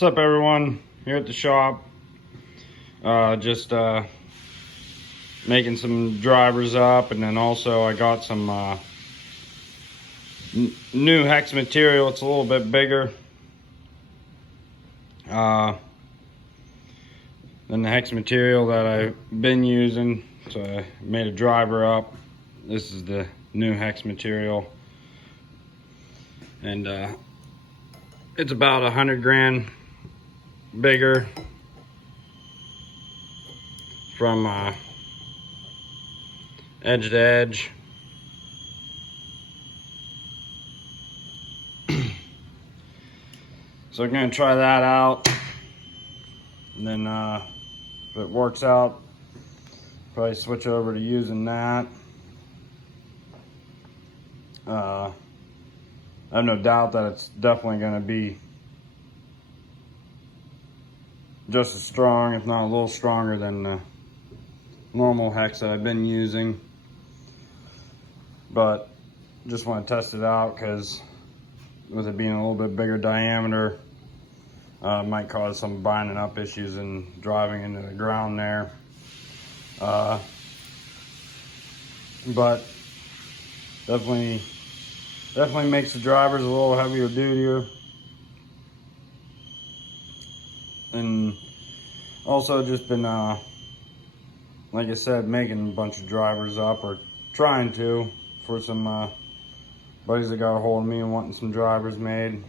What's up, everyone? Here at the shop, just making some drivers up, and then also I got some new hex material. It's a little bit bigger than the hex material that I've been using, so I made a driver up. This is the new hex material, and it's about 100 grand bigger from edge to edge. So I'm gonna try that out, and then if it works out, probably switch over to using that. I have no doubt that it's definitely gonna be just as strong, if not a little stronger than the normal hex that I've been using. But just want to test it out because with it being a little bit bigger diameter, might cause some binding up issues and driving into the ground there. But definitely makes the drivers a little heavier duty. And also just been, like I said, making a bunch of drivers up, or trying to, for some buddies that got a hold of me and wanting some drivers made.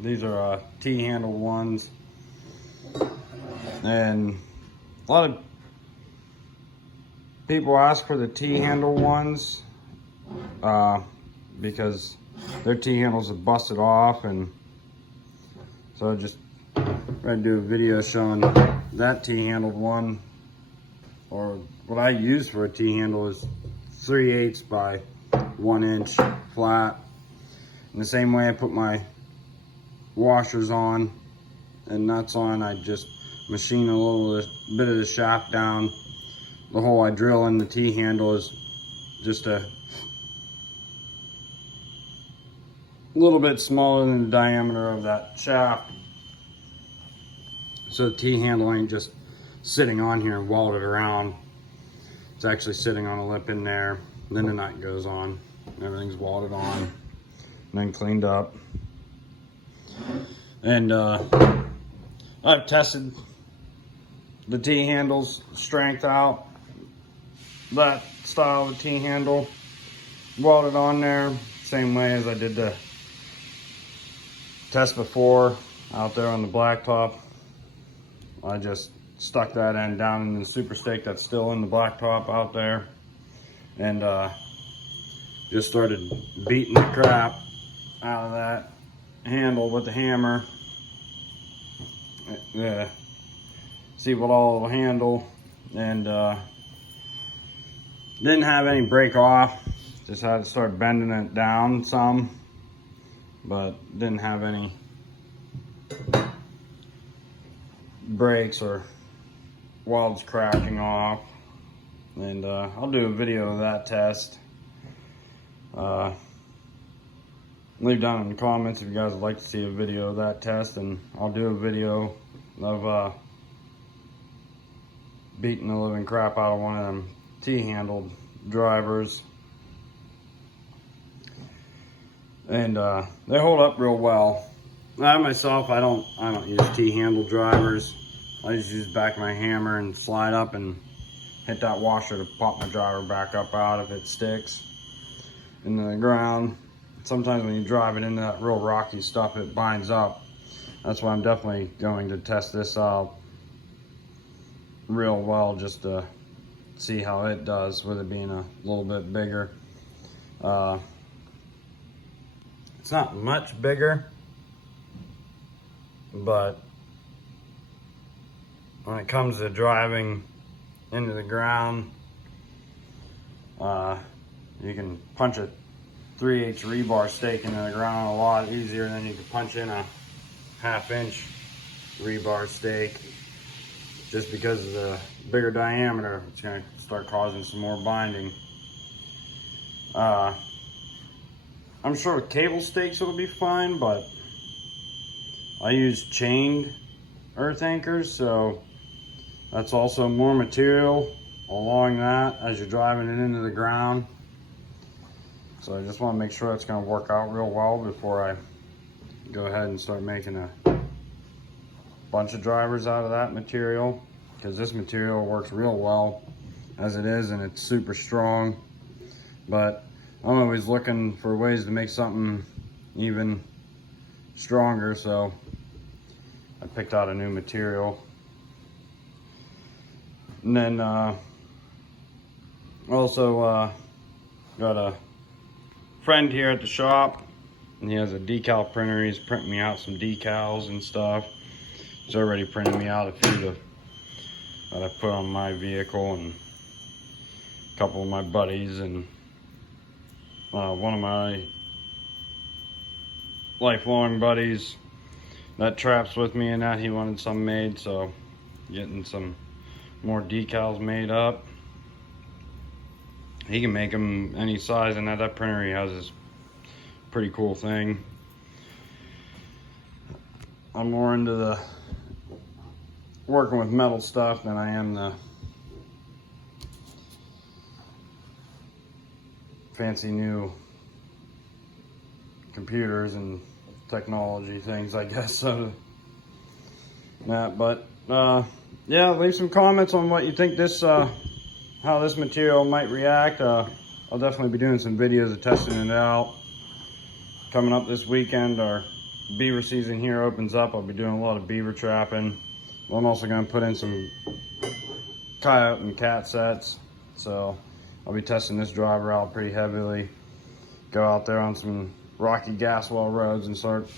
These are T-handled ones. And a lot of people ask for the T-handle ones because their T-handles are busted off, and so I just try to do a video showing that T-handled one, or what I use for a T-handle is 3/8 by 1 inch flat. In the same way I put my washers on and nuts on, I just machine a little bit of the shaft down. The hole I drill in the T-handle is just a little bit smaller than the diameter of that shaft, so the T-handle ain't just sitting on here and welded around. It's actually sitting on a lip in there. Then the nut goes on. Everything's welded on and then cleaned up. And I've tested the T-handle's strength out. That style of T-handle welded on there, same way as I did the test before out there on the blacktop. I just stuck that end down in the super stake that's still in the blacktop out there, and just started beating the crap out of that handle with the hammer. See what all it'll handle, and didn't have any break off. Just had to start bending it down some, but didn't have any breaks or welds cracking off. And I'll do a video of that test. Leave down in the comments if you guys would like to see a video of that test, and I'll do a video of beating the living crap out of one of them T-handled drivers. And they hold up real well. I myself, I don't use T-handle drivers. I just use the back of my hammer and slide up and hit that washer to pop my driver back up out if it sticks into the ground. Sometimes when you drive it into that real rocky stuff, it binds up. That's why I'm definitely going to test this out real well, just to see how it does with it being a little bit bigger. It's not much bigger, but when it comes to driving into the ground, you can punch a 3/8 rebar stake into the ground a lot easier than you can punch in a 1/2 inch rebar stake. Just because of the bigger diameter, it's going to start causing some more binding. I'm sure with cable stakes it'll be fine, but I use chained earth anchors, so that's also more material along that as you're driving it into the ground. So I just want to make sure it's going to work out real well before I go ahead and start making a bunch of drivers out of that material, because this material works real well as it is and it's super strong. But I'm always looking for ways to make something even stronger, so I picked out a new material. And then also got a friend here at the shop, and he has a decal printer. He's printing me out some decals and stuff. He's already printed me out a few that I put on my vehicle, and a couple of my buddies, and one of my lifelong buddies that traps with me, and that he wanted some made, so getting some more decals made up. He can make them any size, and that printer he has is pretty cool thing. I'm more into the working with metal stuff than I am the fancy new computers and technology things, I guess. So that, but yeah, leave some comments on what you think this how this material might react. I'll definitely be doing some videos of testing it out coming up this weekend. Our beaver season here opens up. I'll be doing a lot of beaver trapping. I'm also going to put in some coyote and cat sets, so I'll be testing this driver out pretty heavily. Go out there on some rocky gas well roads and start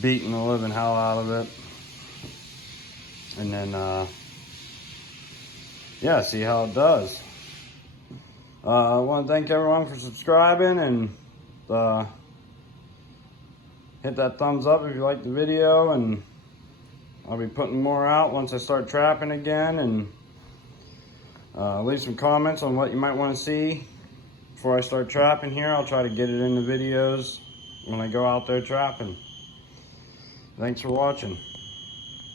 beating the living hell out of it. And then, yeah, see how it does. I want to thank everyone for subscribing, and hit that thumbs up if you like the video, and I'll be putting more out once I start trapping again. And leave some comments on what you might want to see before I start trapping here. I'll try to get it in the videos when I go out there trapping. Thanks for watching.